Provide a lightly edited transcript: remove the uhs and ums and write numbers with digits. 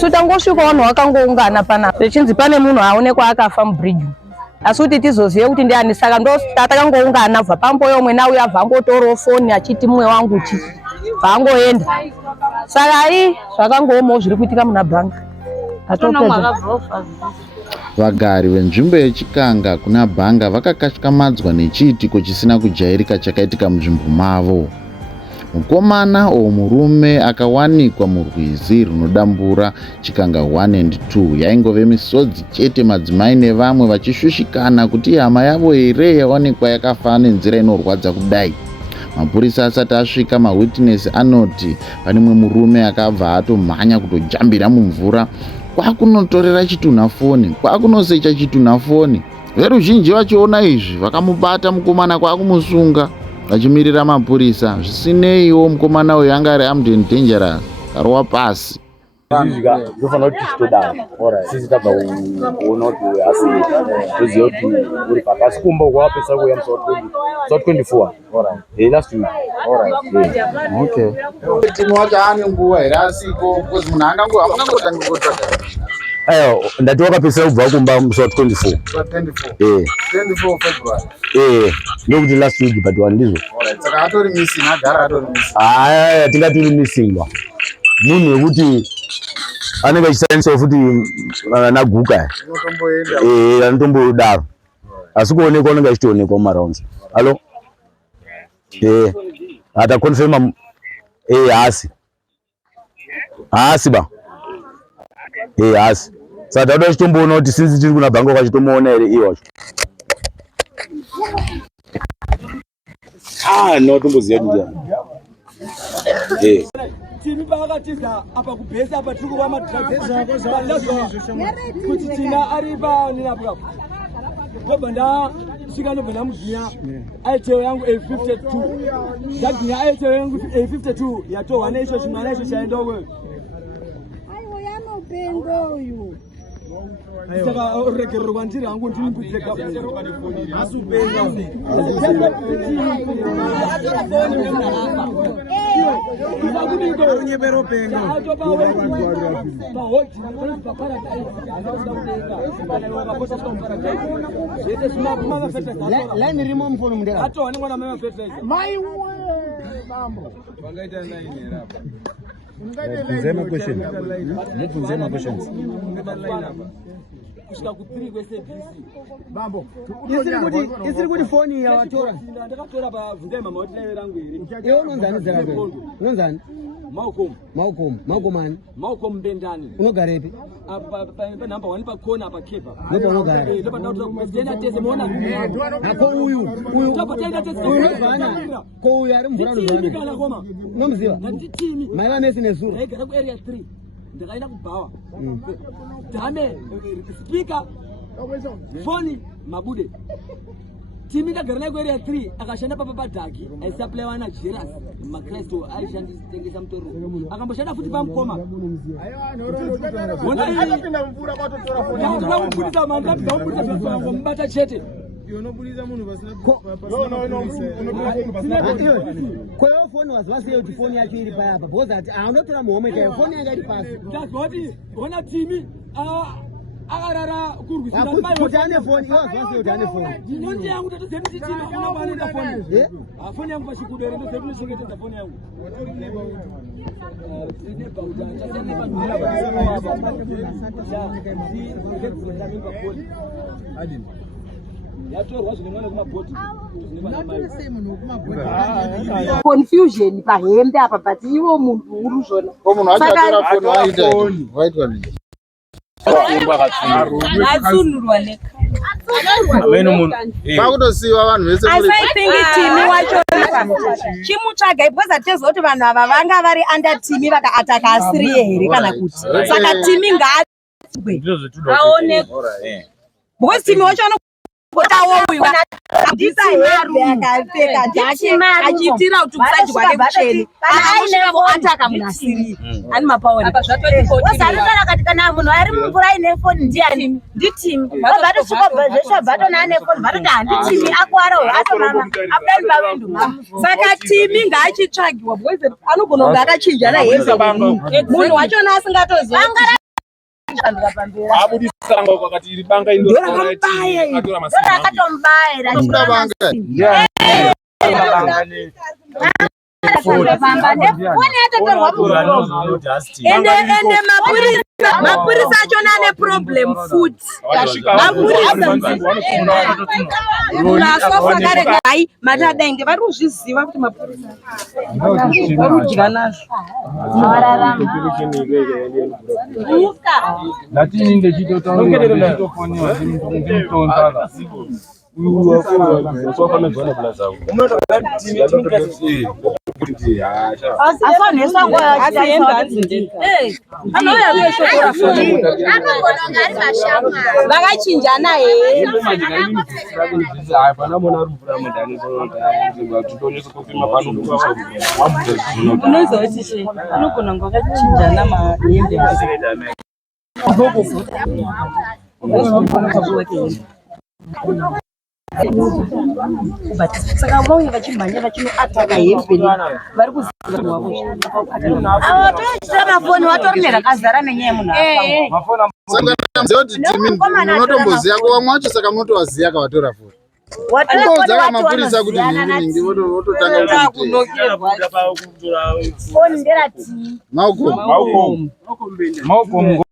Sutangosvika vanhu vakangoungana panapa zvichinzi pane munhu aonekwa akafa mubridge asi kuti tizozive kuti ndiani saka ndotakangoungana bva pamboyo umwe nauye abva angotorawo foni achiti mumwe wangu chi bvangoenda saka zvakangoomawo zviri kuitika muna bhanga. Vagari venzvimbo yeChikanga kuna Bhanga vakakashkamadzwa nechiitiko chisina kujairika chakaitika munzvimbo mavo. Mukomana murume akawanikwa murwizi runodambura Chikanga 1 and 2 yaingove misodzi chete, madzimai nevamwe vachishushikana kuti hama yavo here yawanikwa yakafa nenzira inorwadza kudai. Mapurisa asati asvika, mawitness anoti pane mumwe murume akabva atomhanya kutojambira mumvura kwakunotorera chitunha foni, kwakunosecha chitunha foni. Veruzhinji vachiona izvi vakamubata mukomana kwakumusunga vachimirira mapurisa. Zvisineiwo mukomana uyu anga ari armed and dangerous, karowa pasi. Ndofana kuti tichitodaro sisi tabva kuona kuti asi toziva kuti uri pakasi kumba kwapesa kuya South 24 last week. Okay. Timu wacho ane nguva here asiko because munhu amungangotangi kutsvaga. Ndati wakapesa kubva kumba South 24. 24 February. Ndokuti last week but wandizo. Saka atori missing, agara atori missing. Tingati uri missing wa. Munhu wekuti anenge achisainisa futi naguka anotombodaro asi kuonekwa unenge achitoonekwa mumarounds. Halo atakonfirma haasi ba haasi saka tauda chitomboona kuti sinzi tiri kuna Bhanga kwachitomuona here iwacho. Notomboziva kuti timi pakatiza apa kubhesa apa tiri kuva madhiragisi kuti tina ari paninapurapo ndobva ndasvika ndobva ndamuginya aitewo yangu A52 ndaginya aitewo yangu A52 yatorwa neisho chimwana icho chaendawo aiwo yanopengo uyu saka uregerero kwandiri hangu ndirimbudze kusvika ku3 kweSABC bambo isiri kuti foni yawatora ndakatora pabvunzai mama kuti naive rangu here iwe unonzani zera rako unonzani Maukomani Maukom Bendani unogarepi pa number 1 pa corner pa kepa ndipo unogara ndipo ndauta kupresident tese muona nako uyu tapataida tese unozana ko uyu ari mvura nozana unomziva nditimi maila Messi nezuru egara ku area 3 ndakaenda kubawa dame speaker foni mabude timi ndagara naye ku area 3 akashanda papadhaki aisupply wana Jeras Makristo aishandisa mutoro akamboshanda futi pamukoma akapinda mvura kwatotora foni ndakubudisa manda ndakubudisa ngomubata chete unobudisa munhu pasina kwayo foni wazivasiye kuti foni yacho iri payapa because ati unotora muhomeka foni yanga iri pasi ndazoti ona timi akarara kurwisana kuti ane foni iwo wazivasiye kuti ane foni ndinonzi yangu totoziva kuti china unobanika foni foni yangu pachikudere ndoziva kunichengetedza foni yangu confusion pahembe apa but iwo munhu uri zvona munhu achatora foni waitwa nini atsunurwa neka kwakutosiiwa vanhu vese asaitingi timi wacho chimutsvagai because atizoziva kuti vanhu ava vanga vari under timi vakaataka asiriye here kana kuti saka timi ngaaonekwe because timi wacho Kotawo uyu andisa heru yakapfeka achitira kuti kusaji kwake kucheni aine ataka munasiri ani mapaoni apa zvatoti katika munhu ari mumvura ine phone ndiani nditimi bato chikobva zvesho bato nane phone bato nditimi akwara atomama apani pawindo saka timi ngaachitsvagiwa because anogona kunge akachinja na heza munhu wacho asingatozivi abudisanga kwakati iri banga mapurisa achona ane problem food hai matadainge vari kuzviziva kuti mapurisa vari kudya nazvo natinenge chitotauafoniwa ndimutonzaka vakachinjana unozoiti anogona kunge vakachinjana mahembe saka vamwe vachimhanya vachinoataka hembe vari kuziva tochita mafoni watori nerakazara nenyaya yemunhu kuti munotomboziva ko vamwe vacho saka munotovaziva kavatora foni watozaka mapurisa kuti ndingi vototanga foni nderati maukomo